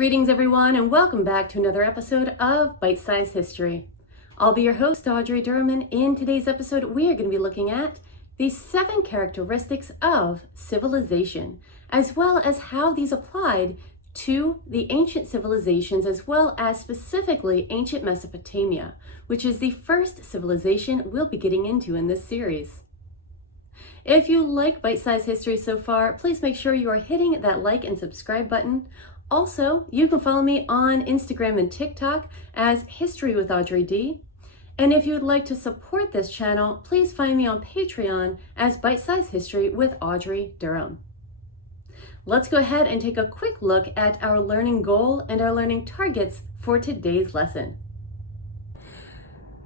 Greetings everyone, and welcome back to another episode of Bite Size History. I'll be your host, Audrey Durham, and in today's episode we are going to be looking at the 7 characteristics of civilization, as well as how these applied to the ancient civilizations, as well as specifically ancient Mesopotamia, which is the first civilization we'll be getting into in this series. If you like Bite Size History so far, please make sure you are hitting that like and subscribe button. Also, you can follow me on Instagram and TikTok as History with Audrey D. And if you would like to support this channel, please find me on Patreon as Bite Size History with Audrey Durham. Let's go ahead and take a quick look at our learning goal and our learning targets for today's lesson.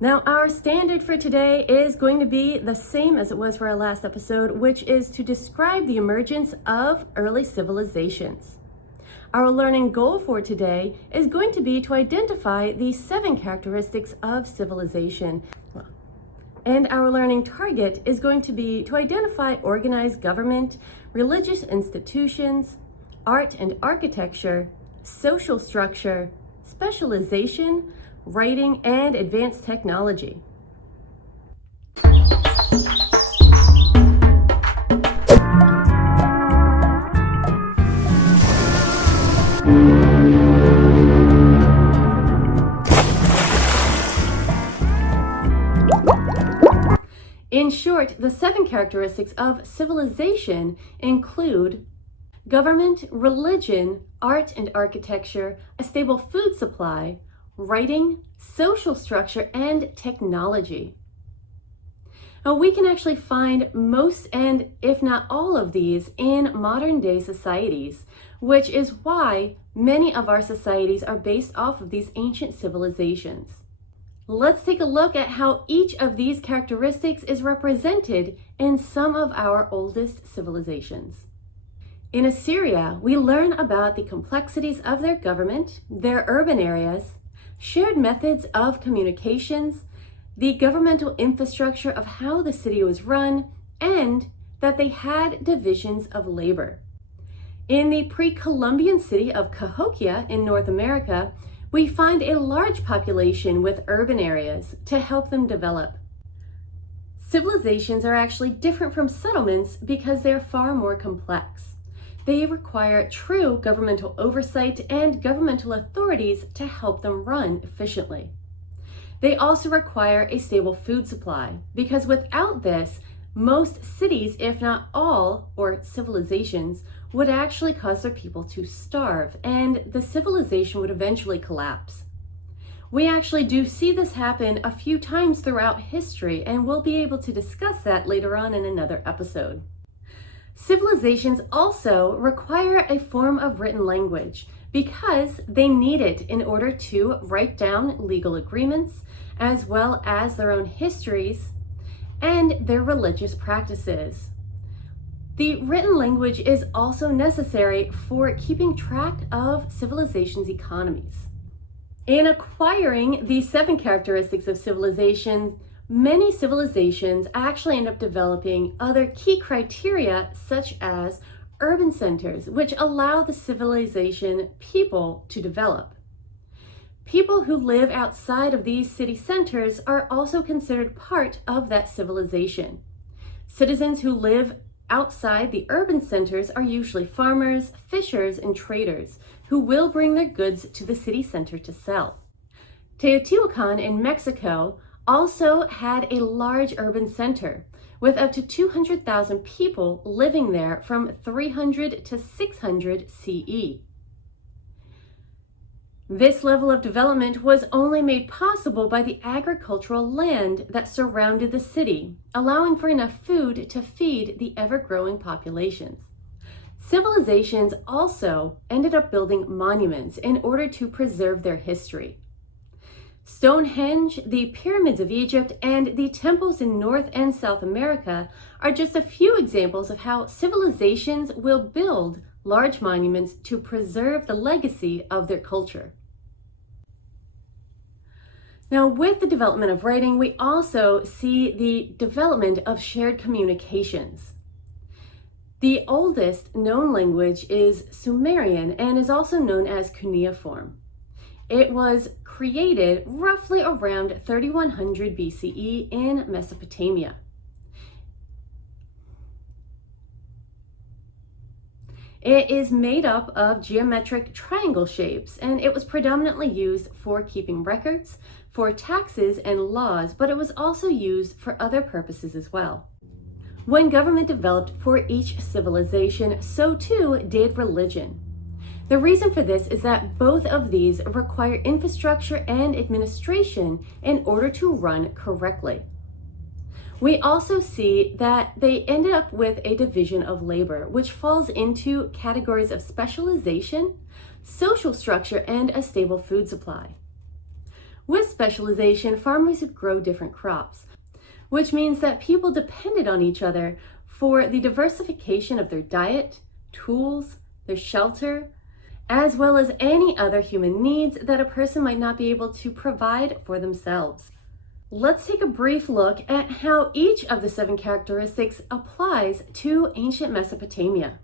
Now, our standard for today is going to be the same as it was for our last episode, which is to describe the emergence of early civilizations. Our learning goal for today is going to be to identify the 7 characteristics of civilization. And our learning target is going to be to identify organized government, religious institutions, art and architecture, social structure, specialization, writing, and advanced technology. In short, the 7 characteristics of civilization include government, religion, art and architecture, a stable food supply, writing, social structure, and technology. Now, we can actually find most and if not all of these in modern day societies, which is why many of our societies are based off of these ancient civilizations. Let's take a look at how each of these characteristics is represented in some of our oldest civilizations. In Assyria, we learn about the complexities of their government, their urban areas, shared methods of communications, the governmental infrastructure of how the city was run, and that they had divisions of labor. In the pre-Columbian city of Cahokia in North America, we find a large population with urban areas to help them develop. Civilizations are actually different from settlements because they're far more complex. They require true governmental oversight and governmental authorities to help them run efficiently. They also require a stable food supply because without this, most cities, if not all, or civilizations, would actually cause their people to starve, and the civilization would eventually collapse. We actually do see this happen a few times throughout history, and we'll be able to discuss that later on in another episode. Civilizations also require a form of written language because they need it in order to write down legal agreements, as well as their own histories and their religious practices. The written language is also necessary for keeping track of civilizations' economies. In acquiring these 7 characteristics of civilizations, many civilizations actually end up developing other key criteria such as urban centers, which allow the civilization people to develop. People who live outside of these city centers are also considered part of that civilization. Citizens who live outside the urban centers are usually farmers, fishers, and traders who will bring their goods to the city center to sell. Teotihuacan in Mexico also had a large urban center with up to 200,000 people living there from 300 to 600 CE. This level of development was only made possible by the agricultural land that surrounded the city, allowing for enough food to feed the ever-growing populations. Civilizations also ended up building monuments in order to preserve their history. Stonehenge, the pyramids of Egypt, and the temples in North and South America are just a few examples of how civilizations will build large monuments to preserve the legacy of their culture. Now, with the development of writing, we also see the development of shared communications. The oldest known language is Sumerian and is also known as cuneiform. It was created roughly around 3100 BCE in Mesopotamia. It is made up of geometric triangle shapes, and it was predominantly used for keeping records, for taxes and laws, but it was also used for other purposes as well. When government developed for each civilization, so too did religion. The reason for this is that both of these require infrastructure and administration in order to run correctly. We also see that they ended up with a division of labor, which falls into categories of specialization, social structure, and a stable food supply. With specialization, farmers would grow different crops, which means that people depended on each other for the diversification of their diet, tools, their shelter, as well as any other human needs that a person might not be able to provide for themselves. Let's take a brief look at how each of the 7 characteristics applies to ancient Mesopotamia.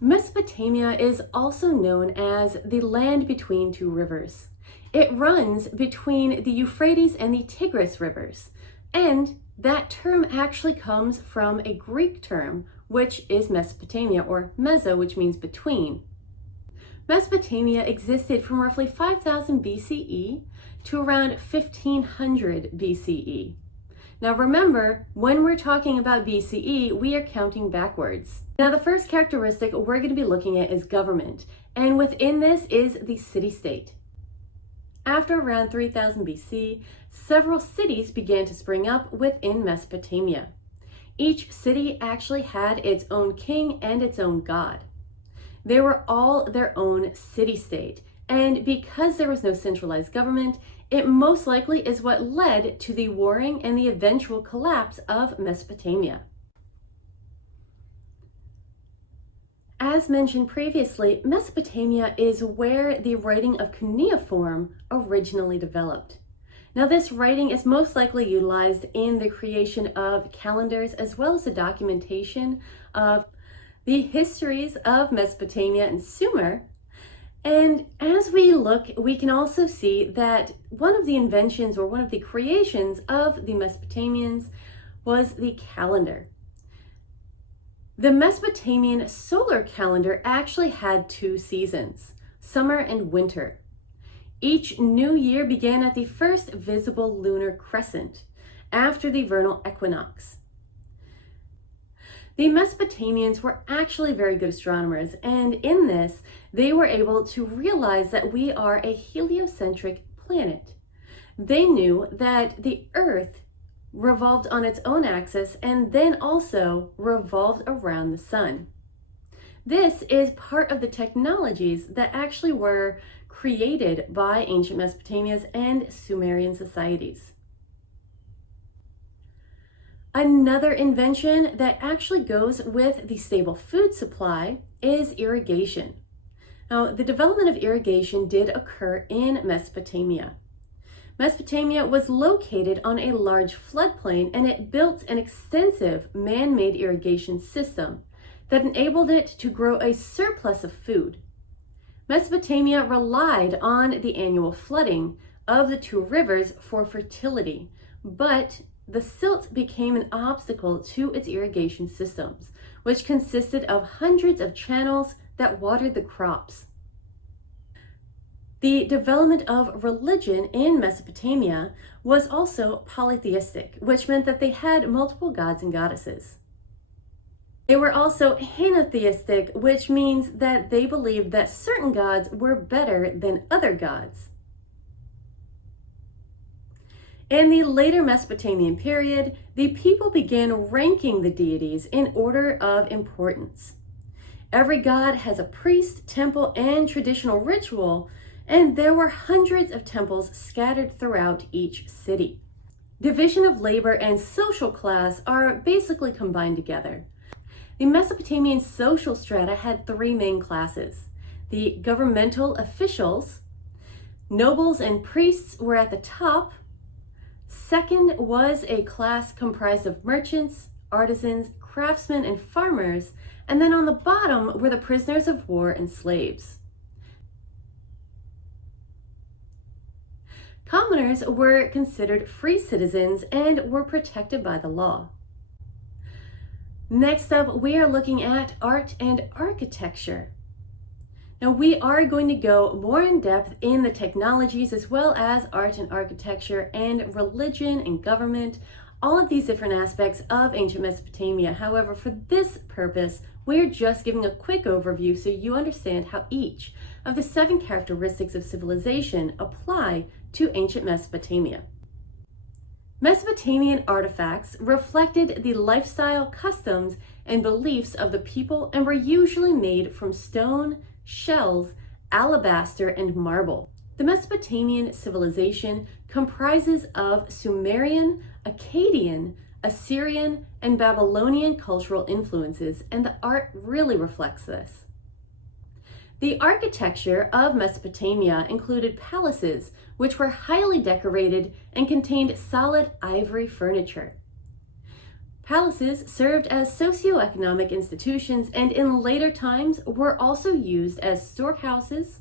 Mesopotamia is also known as the land between 2 rivers. It runs between the Euphrates and the Tigris rivers, and that term actually comes from a Greek term, which is Mesopotamia, or meso, which means between. Mesopotamia existed from roughly 5000 BCE to around 1500 BCE. Now remember, when we're talking about BCE, we are counting backwards. Now the first characteristic we're going to be looking at is government, and within this is the city-state. After around 3000 BC, several cities began to spring up within Mesopotamia. Each city actually had its own king and its own god. They were all their own city-state, and because there was no centralized government, it most likely is what led to the warring and the eventual collapse of Mesopotamia. As mentioned previously, Mesopotamia is where the writing of cuneiform originally developed. Now, this writing is most likely utilized in the creation of calendars as well as the documentation of the histories of Mesopotamia and Sumer. And as we look, we can also see that one of the inventions or one of the creations of the Mesopotamians was the calendar. The Mesopotamian solar calendar actually had 2 seasons, summer and winter. Each new year began at the first visible lunar crescent, after the vernal equinox. The Mesopotamians were actually very good astronomers, and in this, they were able to realize that we are a heliocentric planet. They knew that the Earth revolved on its own axis and then also revolved around the sun. This is part of the technologies that actually were created by ancient Mesopotamia's and Sumerian societies. Another invention that actually goes with the stable food supply is irrigation. Now, the development of irrigation did occur in Mesopotamia. Mesopotamia was located on a large floodplain, and it built an extensive man-made irrigation system that enabled it to grow a surplus of food. Mesopotamia relied on the annual flooding of the 2 rivers for fertility, but the silt became an obstacle to its irrigation systems, which consisted of hundreds of channels that watered the crops. The development of religion in Mesopotamia was also polytheistic, which meant that they had multiple gods and goddesses. They were also henotheistic, which means that they believed that certain gods were better than other gods. In the later Mesopotamian period, the people began ranking the deities in order of importance. Every god has a priest, temple, and traditional ritual, and there were hundreds of temples scattered throughout each city. Division of labor and social class are basically combined together. The Mesopotamian social strata had 3 main classes. The governmental officials, nobles and priests were at the top. Second was a class comprised of merchants, artisans, craftsmen and farmers, and then on the bottom were the prisoners of war and slaves. Commoners were considered free citizens and were protected by the law. Next up, we are looking at art and architecture. Now, we are going to go more in depth in the technologies as well as art and architecture and religion and government, all of these different aspects of ancient Mesopotamia. However, for this purpose, we're just giving a quick overview so you understand how each of the 7 characteristics of civilization apply to ancient Mesopotamia. Mesopotamian artifacts reflected the lifestyle, customs, and beliefs of the people and were usually made from stone, shells, alabaster, and marble. The Mesopotamian civilization comprises of Sumerian, Akkadian, Assyrian, and Babylonian cultural influences, and the art really reflects this. The architecture of Mesopotamia included palaces, which were highly decorated and contained solid ivory furniture. Palaces served as socioeconomic institutions and in later times were also used as storehouses,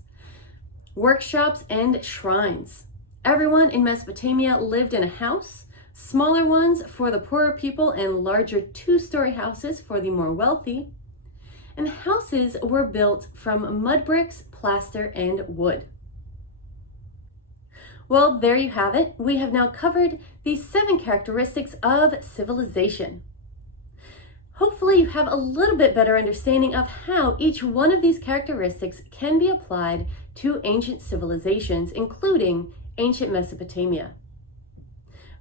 workshops, and shrines. Everyone in Mesopotamia lived in a house, smaller ones for the poorer people and larger 2-story houses for the more wealthy. And houses were built from mud bricks, plaster, and wood. Well, there you have it. We have now covered the 7 characteristics of civilization. Hopefully you have a little bit better understanding of how each one of these characteristics can be applied to ancient civilizations, including ancient Mesopotamia.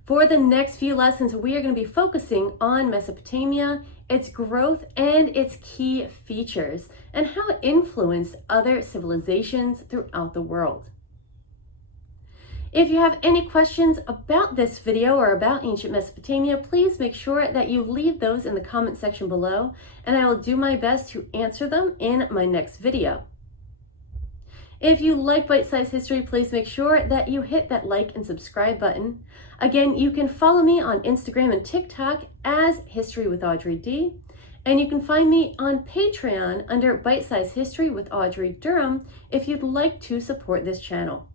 For the next few lessons, we are going to be focusing on Mesopotamia, its growth, and its key features, and how it influenced other civilizations throughout the world. If you have any questions about this video or about ancient Mesopotamia, please make sure that you leave those in the comment section below, and I will do my best to answer them in my next video. If you like Bite-Sized History, please make sure that you hit that like and subscribe button. Again, you can follow me on Instagram and TikTok as History with Audrey D. And you can find me on Patreon under Bite-Sized History with Audrey Durham if you'd like to support this channel.